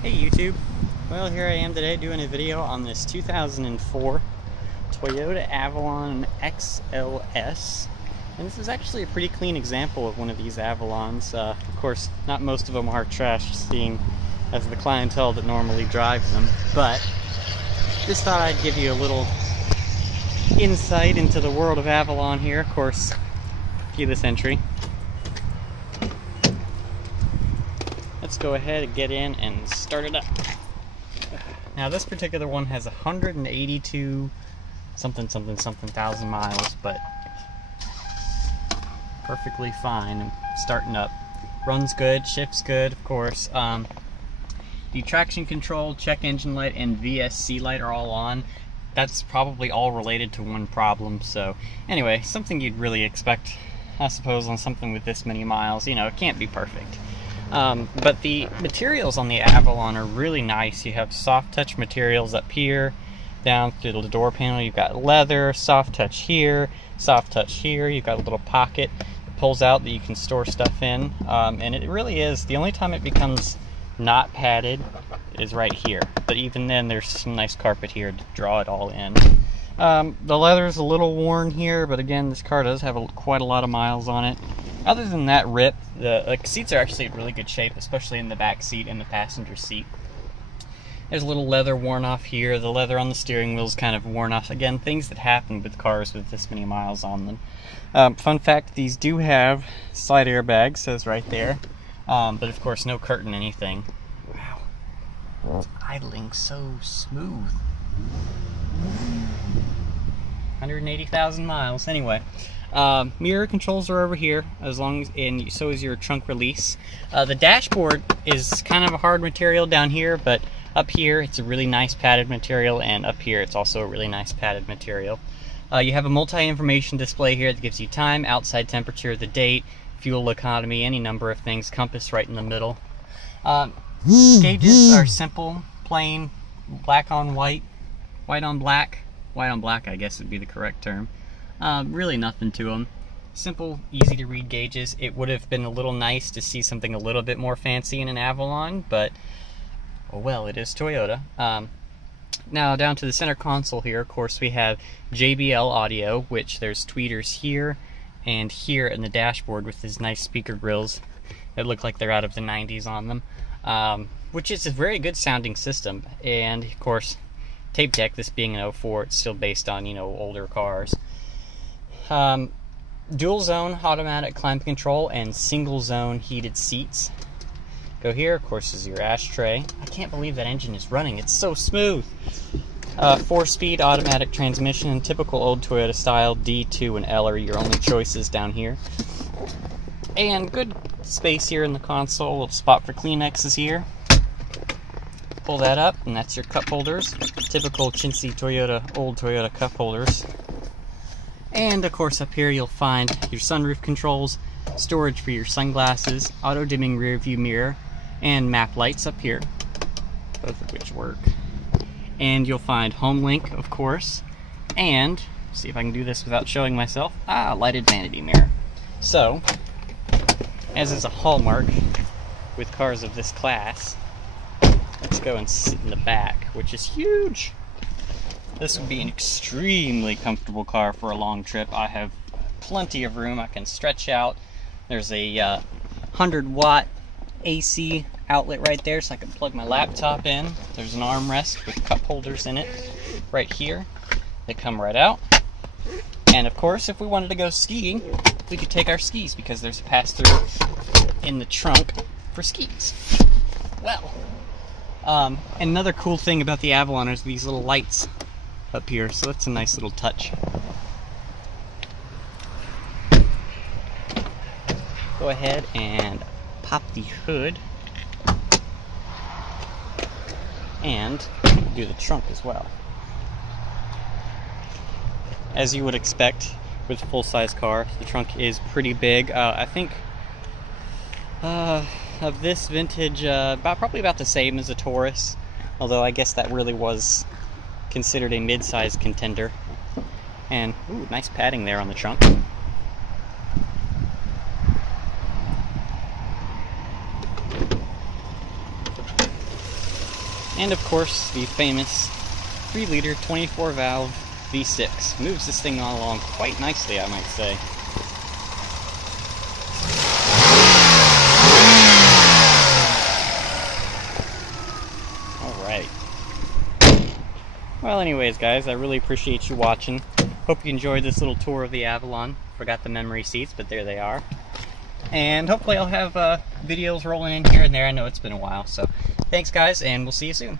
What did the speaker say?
Hey YouTube! Well, here I am today doing a video on this 2004 Toyota Avalon XLS. And this is actually a pretty clean example of one of these Avalons. Of course, not most of them are trashed, seeing as the clientele that normally drives them. But just thought I'd give you a little insight into the world of Avalon here. Of course, keyless entry. Let's go ahead and get in and start it up. Now this particular one has 182 something thousand miles, but perfectly fine and starting up. Runs good, shifts good, of course. The traction control, check engine light, and VSC light are all on. That's probably all related to one problem, so anyway, something you'd really expect, I suppose, on something with this many miles. You know, it can't be perfect. But the materials on the Avalon are really nice. You have soft touch materials up here, down through the door panel. You've got leather, soft touch here, soft touch here. You've got a little pocket that pulls out that you can store stuff in. And it really is, the only time it becomes not padded is right here. But even then, there's some nice carpet here to draw it all in. The leather's a little worn here, but again, this car does have quite a lot of miles on it. Other than that rip, the seats are actually in really good shape, especially in the back seat and the passenger seat. There's a little leather worn off here. The leather on the steering wheel is kind of worn off. Again, things that happen with cars with this many miles on them. Fun fact, these do have side airbags, says right there. But of course, no curtain anything. Wow. It's idling so smooth. 180,000 miles. Anyway. Mirror controls are over here, and so is your trunk release. The dashboard is kind of a hard material down here, but up here it's a really nice padded material, and up here it's also a really nice padded material. You have a multi-information display here that gives you time, outside temperature, the date, fuel economy, any number of things. Compass right in the middle. Gauges are simple, plain, black on white, white on black. White on black, I guess would be the correct term. Really nothing to them. Simple, easy to read gauges. It would have been a little nice to see something a little bit more fancy in an Avalon, but oh well, it is Toyota. Now down to the center console here, of course, we have JBL audio, which there's tweeters here and here in the dashboard with these nice speaker grills that look like they're out of the 90s on them, which is a very good sounding system. And of course, tape deck, this being an 04, it's still based on, you know, older cars. Dual zone automatic climate control and single zone heated seats. Go here, of course, is your ashtray. I can't believe that engine is running, it's so smooth. 4-speed automatic transmission, typical old Toyota style. D2 and L are your only choices down here. And good space here in the console, a little spot for Kleenexes here. Pull that up, and that's your cup holders. Typical chintzy Toyota, old Toyota cup holders. And of course up here you'll find your sunroof controls, storage for your sunglasses, auto dimming rear view mirror, and map lights up here, both of which work. And you'll find home link, of course, and see if I can do this without showing myself, lighted vanity mirror. So, as is a hallmark with cars of this class, let's go and sit in the back, which is huge. This would be an extremely comfortable car for a long trip. I have plenty of room. I can stretch out. There's a 100-watt AC outlet right there, so I can plug my laptop in. There's an armrest with cup holders in it right here. They come right out. And of course, if we wanted to go skiing, we could take our skis because there's a pass-through in the trunk for skis. Well, another cool thing about the Avalon is these little lights up here, so that's a nice little touch. Go ahead and pop the hood and do the trunk as well. As you would expect with a full-size car, the trunk is pretty big. I think of this vintage, probably about the same as a Taurus, although I guess that really was considered a mid-size contender. And ooh, nice padding there on the trunk. And of course, the famous 3-liter 24-valve V6. Moves this thing along quite nicely, I might say. Alright. Well, anyways, guys, I really appreciate you watching. Hope you enjoyed this little tour of the Avalon. Forgot the memory seats, but there they are. And hopefully I'll have videos rolling in here and there. I know it's been a while, so thanks, guys, and we'll see you soon.